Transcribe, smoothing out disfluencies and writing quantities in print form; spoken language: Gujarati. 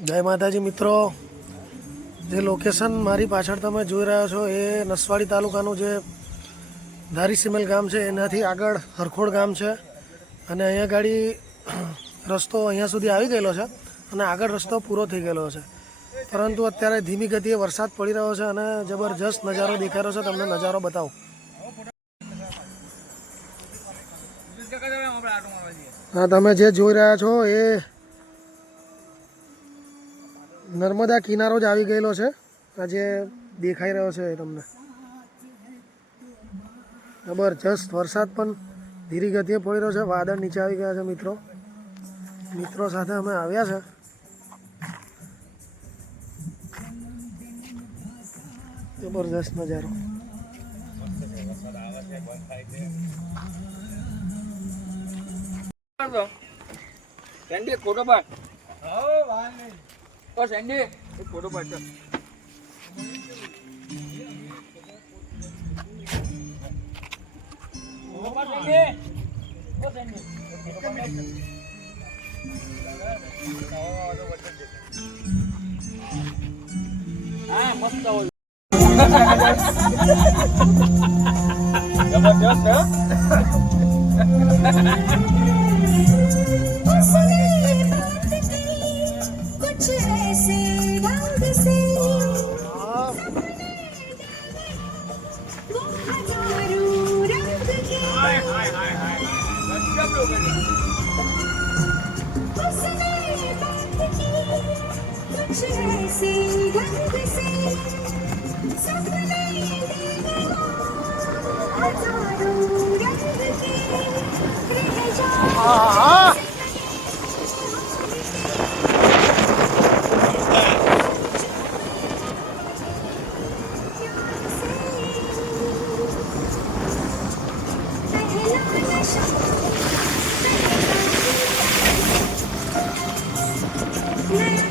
જય માતાજી મિત્રો, જે લોકેશન મારી પાછળ તમે જોઈ રહ્યા છો એ નસવાડી તાલુકાનું જે ધારીસિમેલ ગામ છે એનાથી આગળ હરખોડ ગામ છે અને અહીંયા ગાડી રસ્તો અહીંયા સુધી આવી ગયેલો છે અને આગળ રસ્તો પૂરો થઈ ગયેલો છે, પરંતુ અત્યારે ધીમી ગતિએ વરસાદ પડી રહ્યો છે અને જબરજસ્ત નજારો દેખાઈ રહ્યો છે. તમને નજારો બતાવો. હા, તમે જે જોઈ રહ્યા છો એ નર્મદા કિનારો જ આવી ગયેલો છે. આ જે દેખાઈ રહ્યો છે તમને જબરજસ્ત વરસાદ પણ ધીરી ગતિએ પડી રહ્યો છે. વાદળ નીચે આવી ગયા છે. મિત્રો સાથે અમે આવ્યા છે. જબરજસ્ત નજારો. ફોટો પાડ. ઓ સેન્ડી એક ફોટો પાડ. હા મસ્ત હોય. જબરજસ્ત Yeah.